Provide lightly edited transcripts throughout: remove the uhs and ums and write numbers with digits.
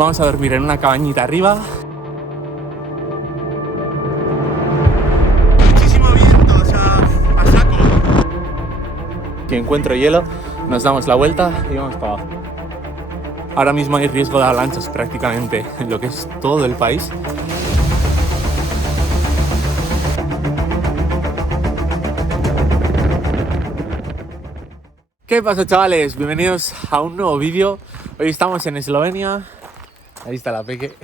Vamos a dormir en una cabañita arriba. Muchísimo viento, o sea, a saco. Si encuentro hielo, nos damos la vuelta y vamos para abajo. Ahora mismo hay riesgo de avalanchas prácticamente en lo que es todo el país. ¿Qué pasa, chavales? Bienvenidos a un nuevo vídeo. Hoy estamos en Eslovenia. Ahí está la peque.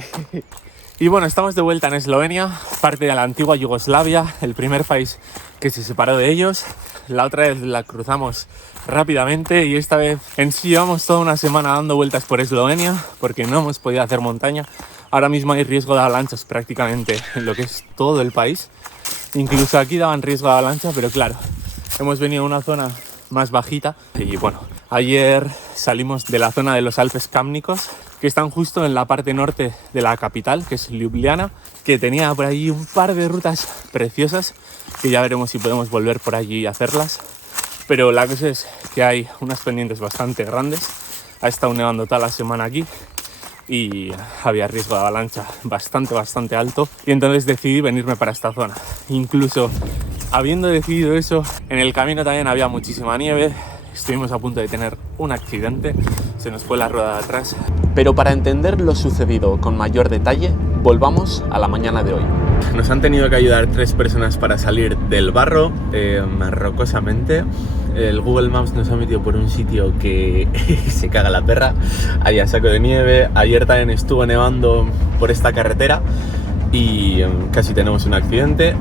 Y bueno, estamos de vuelta en Eslovenia, parte de la antigua Yugoslavia, el primer país que se separó de ellos. La otra vez la cruzamos rápidamente y esta vez en sí llevamos toda una semana dando vueltas por Eslovenia porque no hemos podido hacer montaña. Ahora mismo hay riesgo de avalanchas prácticamente en lo que es todo el país. Incluso aquí daban riesgo de avalancha, pero claro, hemos venido a una zona más bajita y bueno, ayer salimos de la zona de los Alpes Kamnicos, que están justo en la parte norte de la capital, que es Ljubljana, que tenía por allí un par de rutas preciosas que ya veremos si podemos volver por allí y hacerlas, pero la cosa es que hay unas pendientes bastante grandes. Ha estado nevando toda la semana aquí y había riesgo de avalancha bastante alto, y entonces decidí venirme para esta zona. Incluso habiendo decidido eso, en el camino también había muchísima nieve. Estuvimos a punto de tener un accidente, se nos fue la rueda de atrás. Pero para entender lo sucedido con mayor detalle, volvamos a la mañana de hoy. Nos han tenido que ayudar 3 personas para salir del barro, rocosamente. El Google Maps nos ha metido por un sitio que se caga la perra, hay a saco de nieve. Ayer también estuvo nevando por esta carretera y casi tenemos un accidente.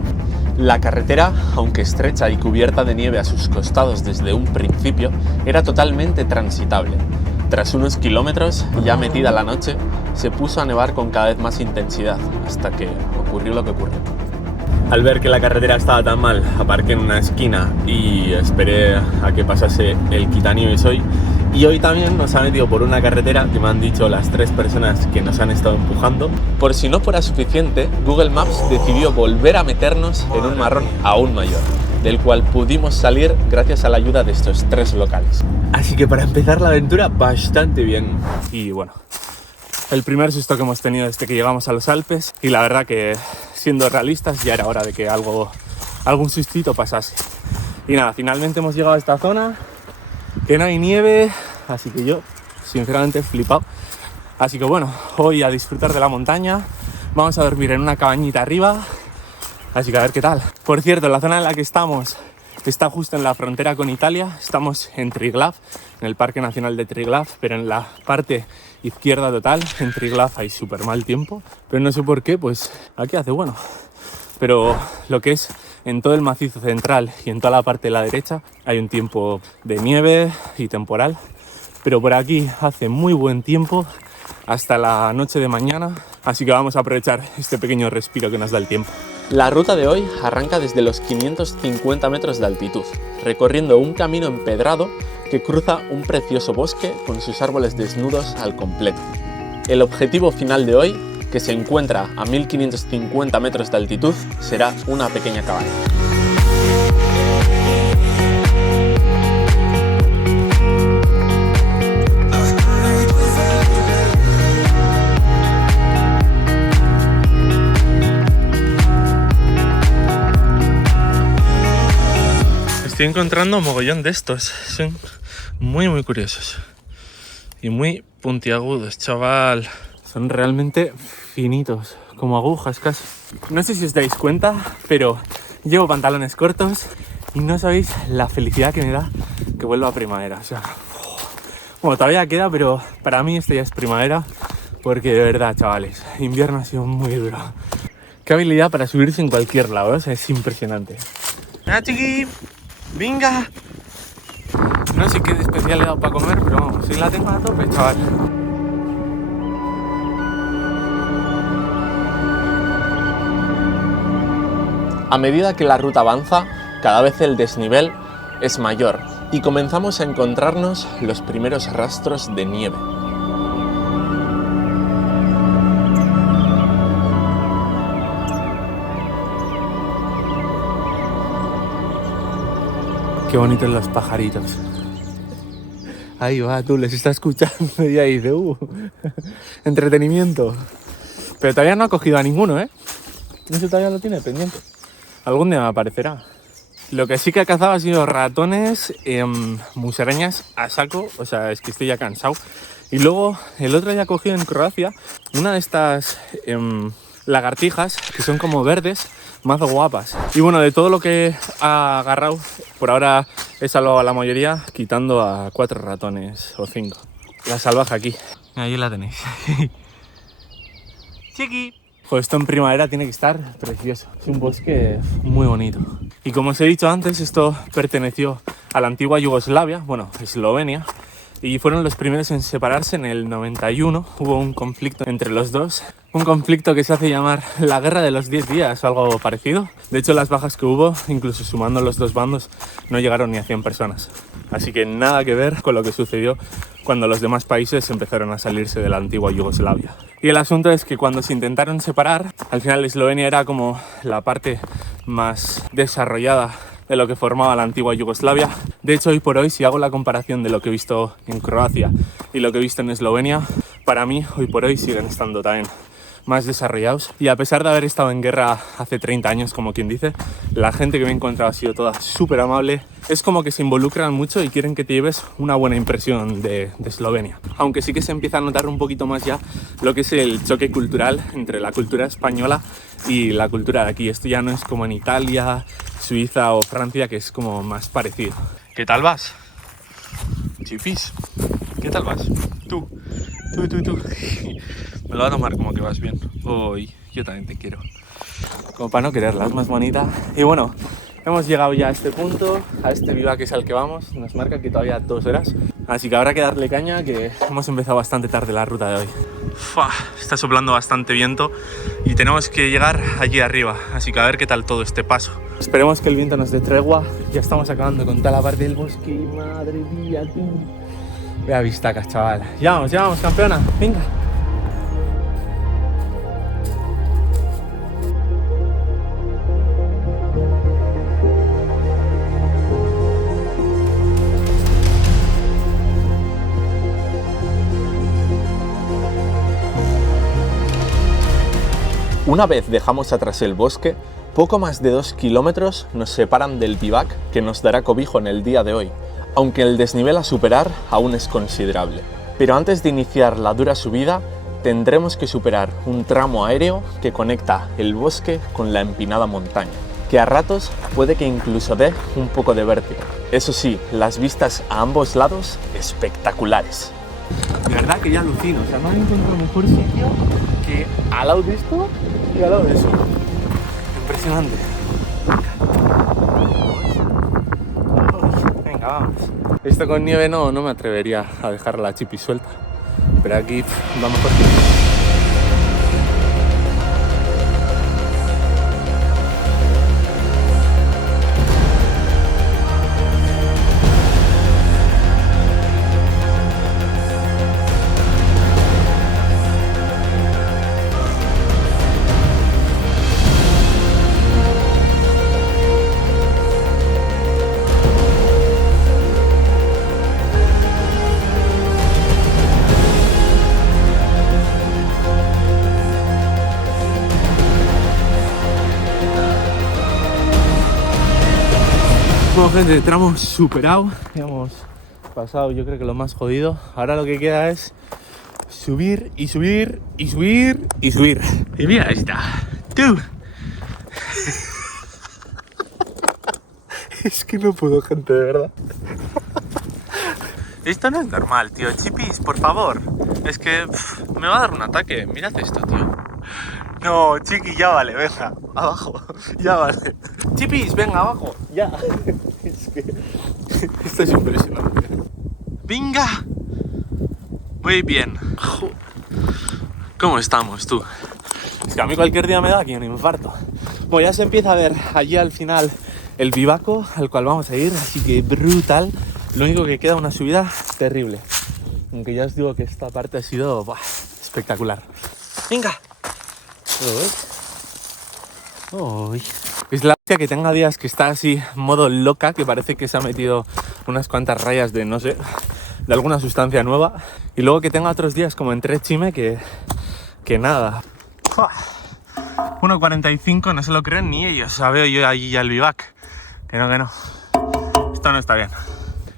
La carretera, aunque estrecha y cubierta de nieve a sus costados desde un principio, era totalmente transitable. Tras unos kilómetros, ya metida la noche, se puso a nevar con cada vez más intensidad, hasta que ocurrió lo que ocurrió. Al ver que la carretera estaba tan mal, aparqué en una esquina y esperé a que pasase el quitanieves hoy. Y hoy también nos ha metido por una carretera que me han dicho las 3 personas que nos han estado empujando. Por si no fuera suficiente, Google Maps decidió volver a meternos en un marrón aún mayor, del cual pudimos salir gracias a la ayuda de estos 3 locales. Así que para empezar la aventura, bastante bien. Y bueno, el primer susto que hemos tenido desde que llegamos a los Alpes, y la verdad que, siendo realistas, ya era hora de que algún sustito pasase. Y nada, finalmente hemos llegado a esta zona, que no hay nieve, así que yo sinceramente he flipado. Así que bueno, hoy a disfrutar de la montaña. Vamos a dormir en una cabañita arriba, así que a ver qué tal. Por cierto, la zona en la que estamos está justo en la frontera con Italia. Estamos en Triglav, en el Parque Nacional de Triglav, pero en la parte izquierda total. En Triglav hay súper mal tiempo, pero no sé por qué, pues aquí hace bueno. Pero lo que es en todo el macizo central y en toda la parte de la derecha hay un tiempo de nieve y temporal, pero por aquí hace muy buen tiempo hasta la noche de mañana, así que vamos a aprovechar este pequeño respiro que nos da el tiempo. La ruta de hoy arranca desde los 550 metros de altitud, recorriendo un camino empedrado que cruza un precioso bosque con sus árboles desnudos al completo. El objetivo final de hoy, que se encuentra a 1550 metros de altitud, será una pequeña cabaña. Estoy encontrando un mogollón de estos, son muy curiosos y muy puntiagudos, chaval. Son realmente finitos, como agujas casi. No sé si os dais cuenta, pero llevo pantalones cortos y no sabéis la felicidad que me da que vuelva a primavera. O sea, bueno, todavía queda, pero para mí esto ya es primavera, porque de verdad, chavales, invierno ha sido muy duro. Qué habilidad para subirse en cualquier lado, o sea, es impresionante. ¡Ah, chiqui! ¡Venga! No sé qué de especial le he dado para comer, pero vamos, si la tengo a tope, chaval. A medida que la ruta avanza, cada vez el desnivel es mayor y comenzamos a encontrarnos los primeros rastros de nieve. Qué bonitos los pajaritos. Ahí va, tú les estás escuchando y ahí dice, entretenimiento. Pero todavía no ha cogido a ninguno, ¿eh? Eso todavía lo tiene pendiente. Algún día me aparecerá. Lo que sí que ha cazado ha sido ratones, musarañas a saco, o sea, es que estoy ya cansado. Y luego el otro día ha cogido en Croacia una de estas lagartijas que son como verdes, mazo guapas. Y bueno, de todo lo que ha agarrado, por ahora he salvado a la mayoría, quitando a 4 ratones o 5. La salvaje aquí. Ahí la tenéis. Chiqui. Pues esto en primavera tiene que estar precioso. Es un bosque muy bonito. Y como os he dicho antes, esto perteneció a la antigua Yugoslavia, bueno, Eslovenia. Y fueron los primeros en separarse en el 91. Hubo un conflicto entre los dos. Un conflicto que se hace llamar la Guerra de los 10 días o algo parecido. De hecho, las bajas que hubo, incluso sumando los dos bandos, no llegaron ni a 100 personas. Así que nada que ver con lo que sucedió cuando los demás países empezaron a salirse de la antigua Yugoslavia. Y el asunto es que cuando se intentaron separar, al final Eslovenia era como la parte más desarrollada de lo que formaba la antigua Yugoslavia. De hecho, hoy por hoy, si hago la comparación de lo que he visto en Croacia y lo que he visto en Eslovenia, para mí, hoy por hoy, siguen estando también más desarrollados. Y a pesar de haber estado en guerra hace 30 años, como quien dice, la gente que me he encontrado ha sido toda súper amable. Es como que se involucran mucho y quieren que te lleves una buena impresión de Eslovenia. Aunque sí que se empieza a notar un poquito más ya lo que es el choque cultural entre la cultura española y la cultura de aquí. Esto ya no es como en Italia, Suiza o Francia, que es como más parecido. ¿Qué tal vas? Chipis, ¿qué tal vas? Tú. Me lo va a tomar como que vas bien. Uy, yo también te quiero. Como para no quererla, es más bonita. Y bueno, hemos llegado ya a este punto, a este vivac que es al que vamos. Nos marca que todavía 2 horas. Así que habrá que darle caña, que hemos empezado bastante tarde la ruta de hoy. Fua, está soplando bastante viento y tenemos que llegar allí arriba. Así que a ver qué tal todo este paso. Esperemos que el viento nos dé tregua. Ya estamos acabando con toda la parte del bosque. Madre mía, tú. Vea vistacas, chaval. Ya vamos, campeona. Venga. Una vez dejamos atrás el bosque, poco más de 2 kilómetros nos separan del bivac que nos dará cobijo en el día de hoy, aunque el desnivel a superar aún es considerable. Pero antes de iniciar la dura subida, tendremos que superar un tramo aéreo que conecta el bosque con la empinada montaña, que a ratos puede que incluso dé un poco de vértigo. Eso sí, las vistas a ambos lados espectaculares. De verdad que ya alucino, o sea, no he encontrado mejor sitio que al lado de esto y al lado de eso. Impresionante. Venga, vamos. Esto con nieve no me atrevería a dejar la chipi suelta, pero aquí va mejor que... Bueno, gente, tramo superado. Hemos pasado, yo creo que lo más jodido. Ahora lo que queda es subir y subir y subir y subir. Y mira esta. ¡Tú! Es que no puedo, gente, de verdad. Esto no es normal, tío. Chipis, por favor. Es que me va a dar un ataque. Mírate esto, tío. No, chiqui, ya vale, venga. Abajo, ya vale. Chipis, venga, abajo, ya. Es que esto es impresionante. ¡Venga! Muy bien. ¿Cómo estamos, tú? Es que a mí cualquier día me da aquí un infarto. Bueno, ya se empieza a ver allí al final el vivaco al cual vamos a ir, así que brutal. Lo único que queda una subida terrible. Aunque ya os digo que esta parte ha sido espectacular. ¡Venga! Uy. Es la hostia que tenga días que está así, modo loca, que parece que se ha metido unas cuantas rayas de, no sé, de alguna sustancia nueva. Y luego que tenga otros días como en Trechime que nada. 1:45, no se lo creen ni ellos. O sea, veo yo allí ya el vivac. Que no. Esto no está bien.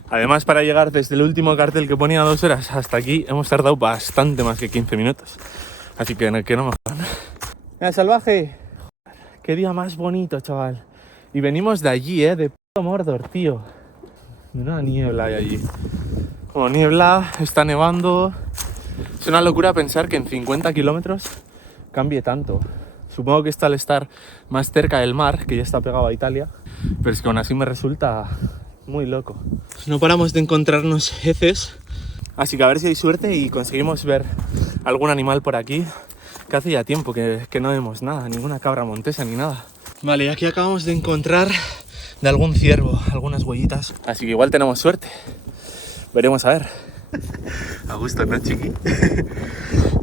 Además, para llegar desde el último cartel que ponía 2 horas hasta aquí, hemos tardado bastante más que 15 minutos. Así que no me jodan. ¡Mira, salvaje! ¡Qué día más bonito, chaval! Y venimos de allí, de puto Mordor, tío. Una niebla hay allí. Como niebla, está nevando. Es una locura pensar que en 50 kilómetros cambie tanto. Supongo que está al estar más cerca del mar, que ya está pegado a Italia. Pero es que aún así me resulta muy loco. No paramos de encontrarnos heces. Así que a ver si hay suerte y conseguimos ver algún animal por aquí. Que hace ya tiempo que no vemos nada, ninguna cabra montesa ni nada. Vale, y aquí acabamos de encontrar de algún ciervo, algunas huellitas. Así que igual tenemos suerte. Veremos a ver. A gusto, ¿no, chiqui?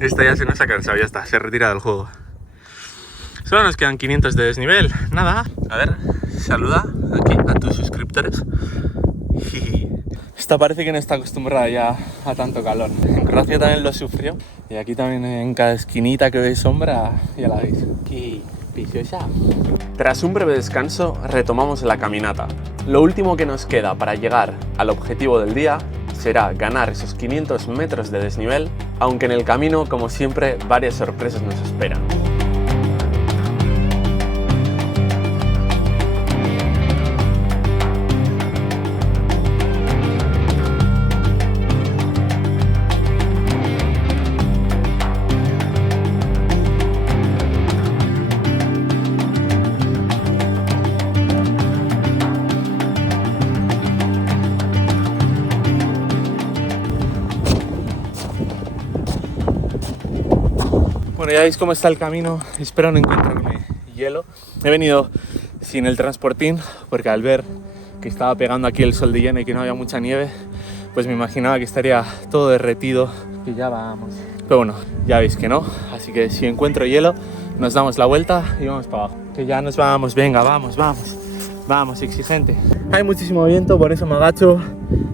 Esta ya se nos ha cansado, ya está, se retira del juego. Solo nos quedan 500 de desnivel. Nada, a ver, saluda aquí a tus suscriptores. Esta parece que no está acostumbrada ya a tanto calor. En Croacia también lo sufrió. Y aquí también en cada esquinita que veis sombra, ya la veis. ¡Qué preciosa! Tras un breve descanso, retomamos la caminata. Lo último que nos queda para llegar al objetivo del día será ganar esos 500 metros de desnivel, aunque en el camino, como siempre, varias sorpresas nos esperan. Bueno, ya veis cómo está el camino, espero no encontrarme hielo. He venido sin el transportín porque al ver que estaba pegando aquí el sol de lleno y que no había mucha nieve, pues me imaginaba que estaría todo derretido. Y ya vamos. Pero bueno, ya veis que no, así que si encuentro hielo nos damos la vuelta y vamos para abajo. Que ya nos vamos, venga, vamos, exigente. Hay muchísimo viento, por eso me agacho.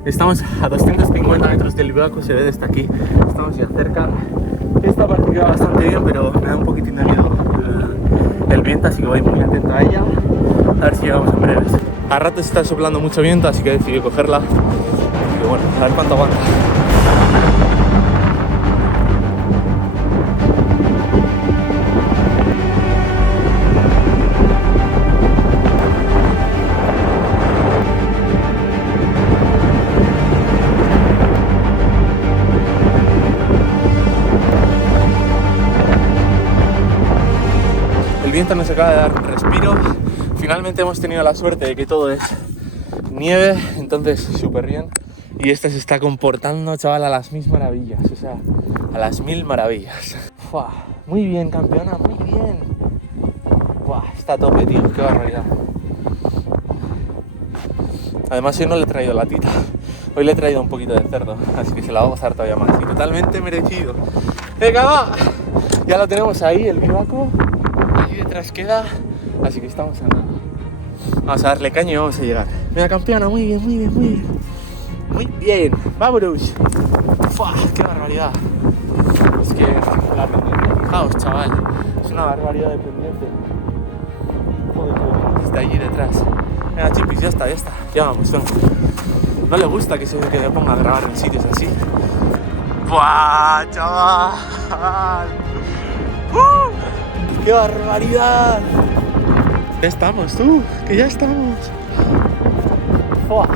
Estamos a 250 metros del bivaco, se ve desde aquí, estamos ya cerca. Esta parte queda bastante bien, pero me da un poquitín de miedo el viento, así que voy muy atento a ella. A ver si llegamos en breves. A ratos está soplando mucho viento, así que decidí cogerla. Y bueno, a ver cuánto aguanta. El viento nos acaba de dar un respiro. Finalmente hemos tenido la suerte de que todo es nieve, entonces súper bien. Y esta se está comportando, chaval, a las 1000 maravillas. O sea, a las 1000 maravillas. Fua, muy bien, campeona, muy bien. Buah, está a tope, tío, qué barbaridad. Además hoy no le he traído latita. Hoy le he traído un poquito de cerdo, así que se la va a gozar todavía más. Y totalmente merecido. ¡Venga, va! Ya lo tenemos ahí, el bivaco. Ahí detrás queda, así que estamos a nada. Vamos a darle caña y vamos a llegar. Mira, campeona, muy bien. Muy bien, vámonos. ¡Fua! ¡Qué barbaridad! Es que la pendiente, fijaos, chaval, es una barbaridad de pendiente. Joder, está allí detrás. Venga, chipis, ya está, ya vamos, venga. No le gusta que me ponga a grabar en sitios así. ¡Buah, chaval! ¡Qué barbaridad! Ya estamos, tú, que ya estamos. ¡Fua!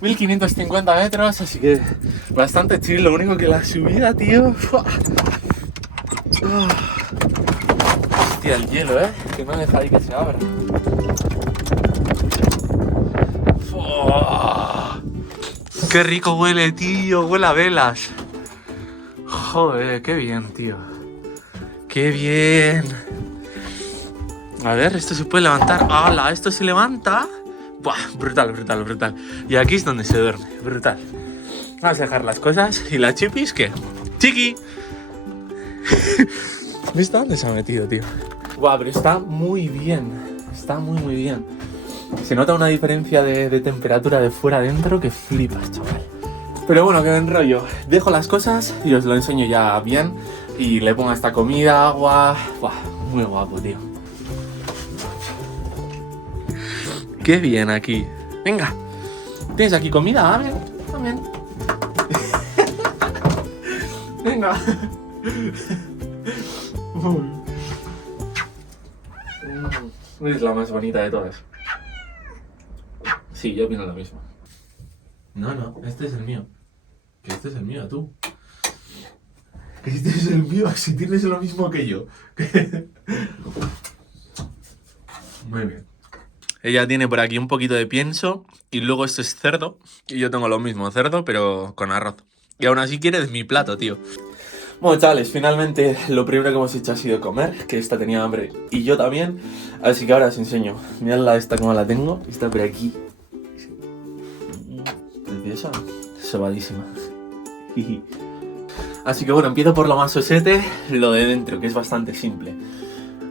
1550 metros, así que bastante chill. Lo único que la subida, tío. ¡Fua! Hostia, el hielo, que no deja ahí que se abra. ¡Fua! Qué rico huele, tío. Huele a velas. Joder, qué bien, tío. Qué bien. A ver, esto se puede levantar. ¡Hala! Esto se levanta. Buah, brutal, brutal, brutal. Y aquí es donde se duerme. Brutal. Vamos a dejar las cosas. ¿Y la chipis qué? ¡Chiqui! ¿Viste dónde se ha metido, tío? Buah, pero está muy bien. Está muy, muy bien. Se nota una diferencia de temperatura de fuera a dentro que flipas, chaval. Pero bueno, que me enrollo. Dejo las cosas y os lo enseño ya bien. Y le pongo esta comida, agua. Buah, muy guapo, tío. Qué bien aquí. Venga. ¿Tienes aquí comida? Amén. Amén. Venga. Es la más bonita de todas. Sí, yo opino lo mismo. No, este es el mío. Que este es el mío, tú. Que este es el mío, si tienes lo mismo que yo. Muy bien. Ella tiene por aquí un poquito de pienso y luego esto es cerdo. Y yo tengo lo mismo, cerdo, pero con arroz. Y aún así quieres mi plato, tío. Bueno, chavales, finalmente lo primero que hemos hecho ha sido comer, que esta tenía hambre y yo también. Así que ahora os enseño. Mirad esta como la tengo. Está por aquí. Preciosa. Sobadísima. Así que bueno, empiezo por lo más sosete, lo de dentro, que es bastante simple.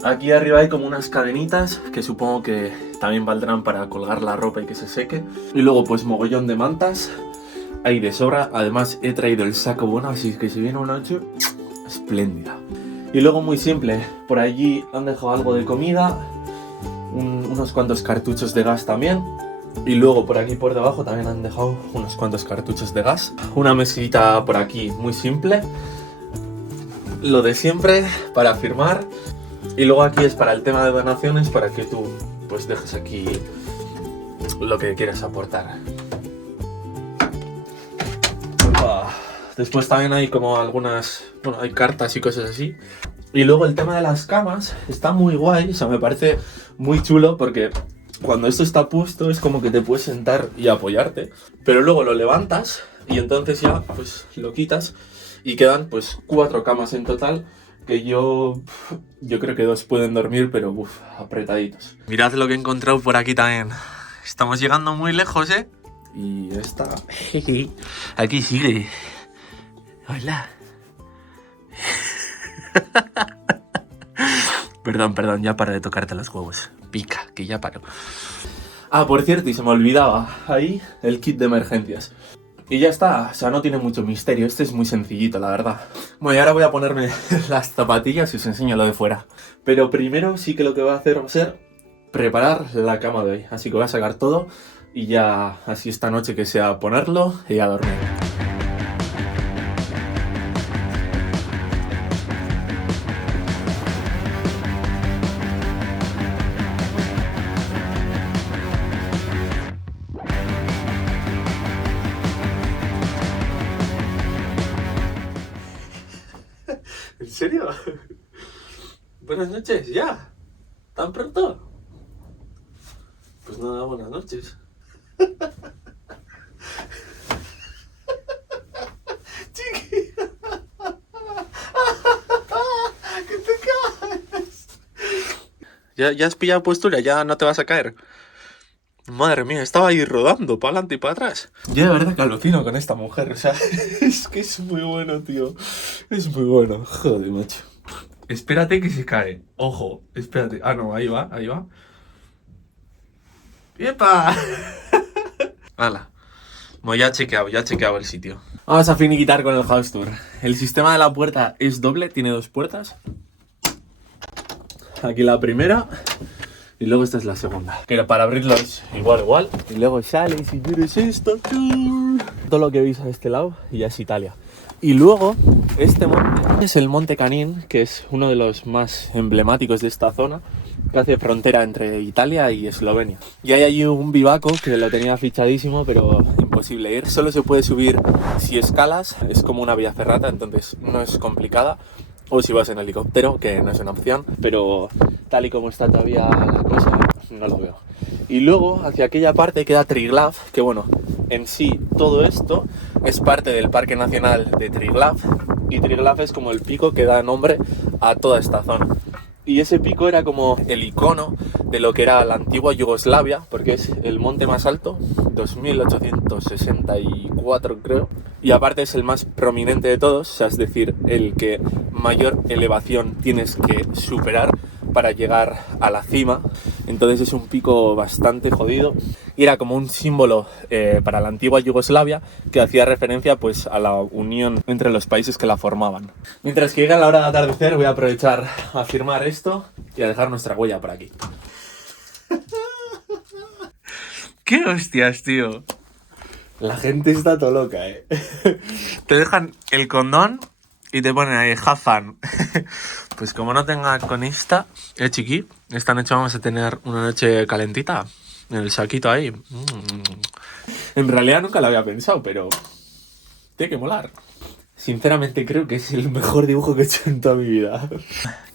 Aquí arriba hay como unas cadenitas que supongo que también valdrán para colgar la ropa y que se seque. Y luego pues mogollón de mantas. Hay de sobra. Además he traído el saco bueno, así que si viene una noche espléndida. Y luego muy simple, por allí han dejado algo de comida, unos cuantos cartuchos de gas también. Y luego por aquí por debajo también han dejado unos cuantos cartuchos de gas. Una mesita por aquí muy simple. Lo de siempre para firmar. Y luego aquí es para el tema de donaciones, para que tú pues dejes aquí lo que quieras aportar. Después también hay como algunas, bueno, hay cartas y cosas así. Y luego el tema de las camas está muy guay, o sea, me parece muy chulo porque cuando esto está puesto es como que te puedes sentar y apoyarte. Pero luego lo levantas y entonces ya pues lo quitas y quedan pues 4 camas en total. Que yo creo que 2 pueden dormir, pero apretaditos. Mirad lo que he encontrado por aquí también. Estamos llegando muy lejos, ¿eh? Y esta... Aquí sigue. Hola. Perdón, ya paro de tocarte los huevos. Pica, que ya paro. Ah, por cierto, y se me olvidaba. Ahí el kit de emergencias. Y ya está, o sea, no tiene mucho misterio. Este es muy sencillito, la verdad. Bueno, y ahora voy a ponerme las zapatillas y os enseño lo de fuera. Pero primero sí que lo que voy a hacer va a ser preparar la cama de hoy. Así que voy a sacar todo y ya así esta noche que sea ponerlo y a dormir. ¿En serio? Buenas noches, ¿ya? ¿Tan pronto? Pues nada, buenas noches. Chiqui. ¡Que te caes! ¿Ya has pillado postura? ¿Ya no te vas a caer? Madre mía, estaba ahí rodando para adelante y para atrás. Yo de verdad que alucino con esta mujer, o sea, es que es muy bueno, tío. Es muy bueno, joder, macho. Espérate que se cae. Ojo, espérate. Ah, no, ahí va, ahí va. ¡Epa! Hala. Bueno, ya he chequeado el sitio. Vamos a finiquitar con el house tour. El sistema de la puerta es doble, tiene 2 puertas. Aquí la primera. Y luego esta es la segunda. Que para abrirlo es igual. Y luego sales y tienes esto. Todo lo que veis a este lado y ya es Italia. Y luego, este monte es el Monte Canin, que es uno de los más emblemáticos de esta zona, que hace frontera entre Italia y Eslovenia. Y hay allí un bivaco que lo tenía fichadísimo, pero imposible imposible ir. Solo se puede subir si escalas, es como una vía ferrata, entonces no es complicada. O si vas en helicóptero, que no es una opción, pero tal y como está todavía la cosa, no lo veo. Y luego, hacia aquella parte queda Triglav, que bueno, en sí todo esto es parte del Parque Nacional de Triglav, y Triglav es como el pico que da nombre a toda esta zona. Y ese pico era como el icono de lo que era la antigua Yugoslavia, porque es el monte más alto, 2864 creo, y aparte es el más prominente de todos, o sea, es decir, el que mayor elevación tienes que superar para llegar a la cima. Entonces es un pico bastante jodido y era como un símbolo para la antigua Yugoslavia, que hacía referencia pues a la unión entre los países que la formaban. Mientras que llega la hora de atardecer, voy a aprovechar a firmar esto y a dejar nuestra huella por aquí. ¡Qué hostias, tío! La gente está todo loca, Te dejan el condón y te ponen ahí, have fun. Pues como no tenga conista, chiqui, esta noche vamos a tener una noche calentita en el saquito ahí. En realidad nunca lo había pensado, pero tiene que molar. Sinceramente creo que es el mejor dibujo que he hecho en toda mi vida.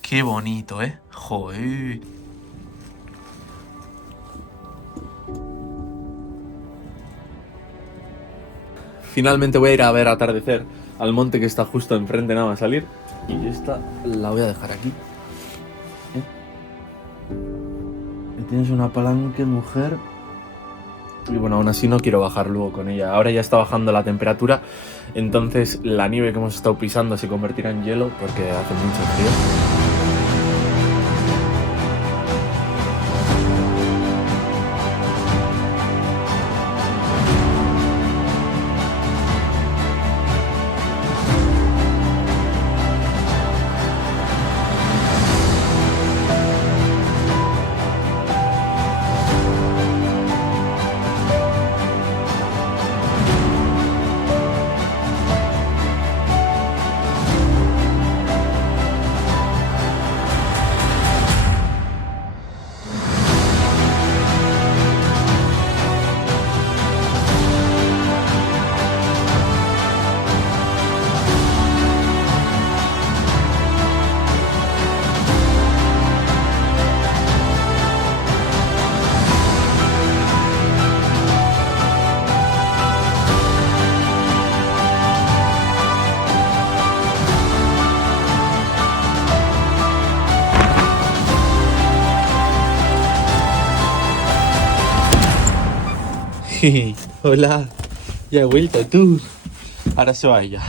Qué bonito, joder. Finalmente voy a ir a ver atardecer al monte que está justo enfrente, nada más salir. Y esta la voy a dejar aquí. Y tienes una palanca, mujer. Y bueno, aún así no quiero bajar luego con ella. Ahora ya está bajando la temperatura, entonces la nieve que hemos estado pisando se convertirá en hielo porque hace mucho frío. Hola, ya he vuelto tú. Ahora se va ella.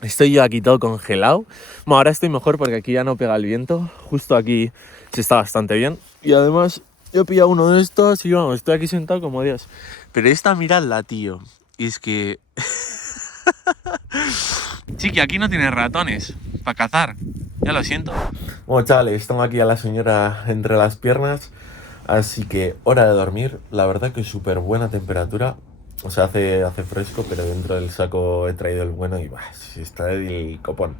Estoy yo aquí todo congelado. Bueno, ahora estoy mejor porque aquí ya no pega el viento. Justo aquí se está bastante bien. Y además yo he pillado uno de estos y vamos, estoy aquí sentado como Dios. Pero esta miradla, tío. Y es que... Chiqui, aquí no tienes ratones para cazar. Ya lo siento. Bueno, chavales, tengo aquí a la señora entre las piernas. Así que hora de dormir. La verdad que es súper buena temperatura. O sea, hace fresco, pero dentro del saco he traído el bueno y está el copón.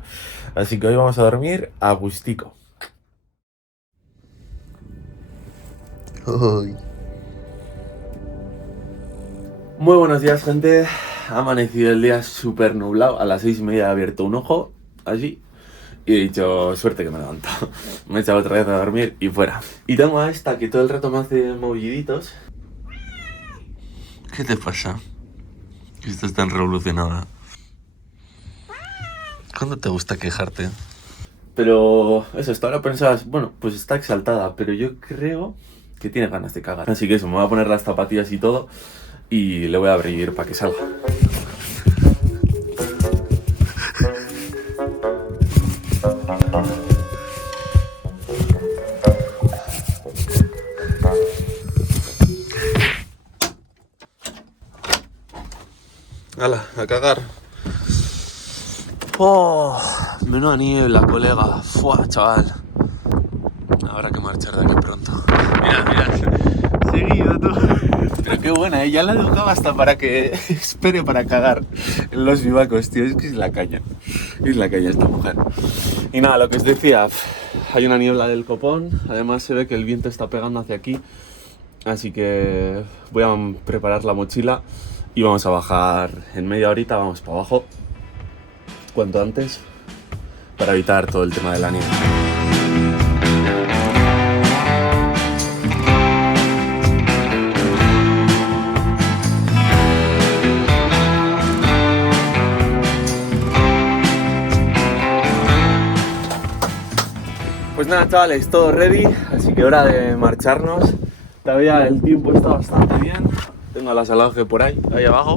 Así que hoy vamos a dormir a gustico. Uy. Muy buenos días, gente. Ha amanecido el día súper nublado. A las 6:30 he abierto un ojo, allí. Y he dicho, suerte que me levanto. Me he echado otra vez a dormir y fuera. Y tengo a esta que todo el rato me hace moviditos. ¿Qué te pasa? Estás tan revolucionada. ¿Cuándo te gusta quejarte? Pero eso, hasta ahora pensabas, bueno, pues está exaltada, pero yo creo que tiene ganas de cagar. Así que eso, me voy a poner las zapatillas y todo y le voy a abrir para que salga. ¡Hala, a cagar! ¡Oh! Menuda niebla, colega. ¡Fua, chaval! Habrá que marchar de aquí pronto. Mirad. Seguido, tú. Pero qué buena, ya la he educado hasta para que espere para cagar en los vivacos, tío. Es que es la caña. Es la caña esta mujer. Y nada, lo que os decía, hay una niebla del copón. Además se ve que el viento está pegando hacia aquí. Así que voy a preparar la mochila y vamos a bajar en media horita, vamos para abajo, cuanto antes, para evitar todo el tema de la nieve. Pues nada, chavales, todo ready, así que hora de marcharnos. Todavía el tiempo está bastante bien. Tengo la salvaje por ahí abajo.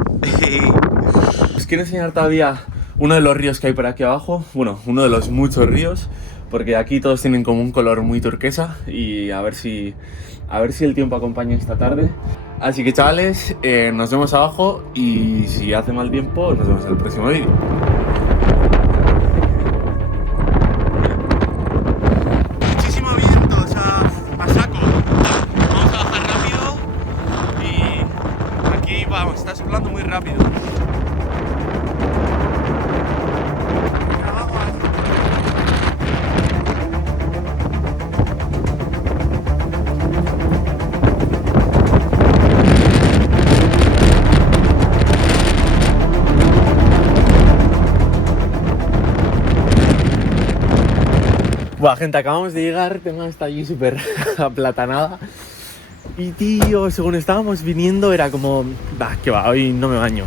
Os quiero enseñar todavía uno de los ríos que hay por aquí abajo. Bueno, uno de los muchos ríos, porque aquí todos tienen como un color muy turquesa. Y a ver si el tiempo acompaña esta tarde. Así que chavales, nos vemos abajo y si hace mal tiempo, nos vemos en el próximo vídeo. Vamos, está soplando muy rápido. Buah, gente, acabamos de llegar, tengo esta allí súper aplatanada. Y tío, según estábamos viniendo era como, bah, que va, hoy no me baño.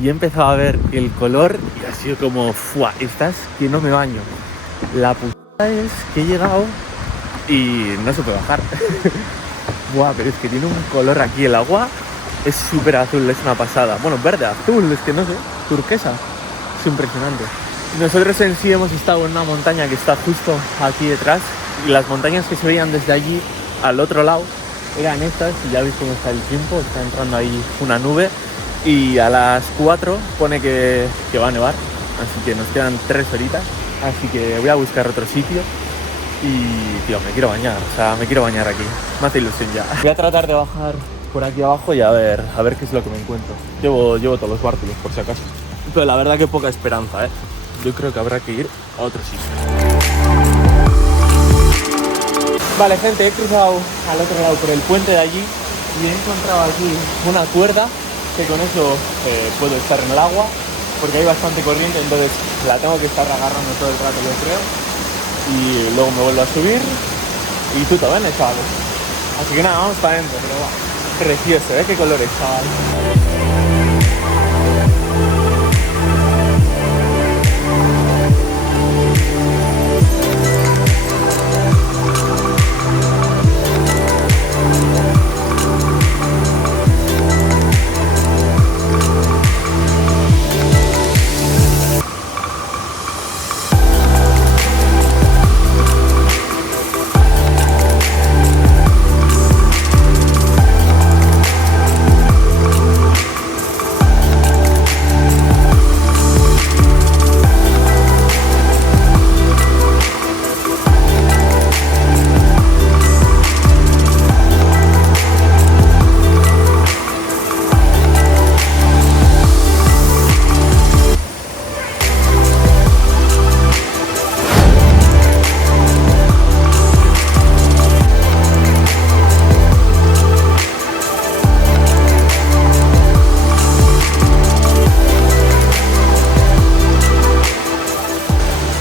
Y he empezado a ver el color y ha sido como, fuah, estás que no me baño. La puta es que he llegado y no se puede bajar. Buah, pero es que tiene un color aquí el agua, es súper azul, es una pasada. Bueno, verde, azul, es que no sé, turquesa, es impresionante. Nosotros en sí hemos estado en una montaña que está justo aquí detrás y las montañas que se veían desde allí al otro lado eran estas y ya veis cómo está el tiempo, está entrando ahí una nube y a las 4 pone que va a nevar, así que nos quedan 3 horitas, así que voy a buscar otro sitio y tío, me quiero bañar, o sea, me quiero bañar aquí, me hace ilusión ya. Voy a tratar de bajar por aquí abajo y a ver qué es lo que me encuentro. Llevo todos los bártulos por si acaso, pero la verdad que poca esperanza, yo creo que habrá que ir a otro sitio. Vale, gente, he cruzado al otro lado por el puente de allí y he encontrado aquí una cuerda que con eso puedo estar en el agua porque hay bastante corriente, entonces la tengo que estar agarrando todo el rato, yo creo, y luego me vuelvo a subir y tú también, chaval. Así que nada, vamos para adentro, pero va, precioso, qué colores, chaval.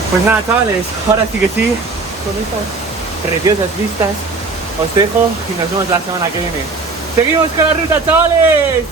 Pues nada, chavales, ahora sí que sí, con estas preciosas vistas os dejo y nos vemos la semana que viene. ¡Seguimos con la ruta, chavales!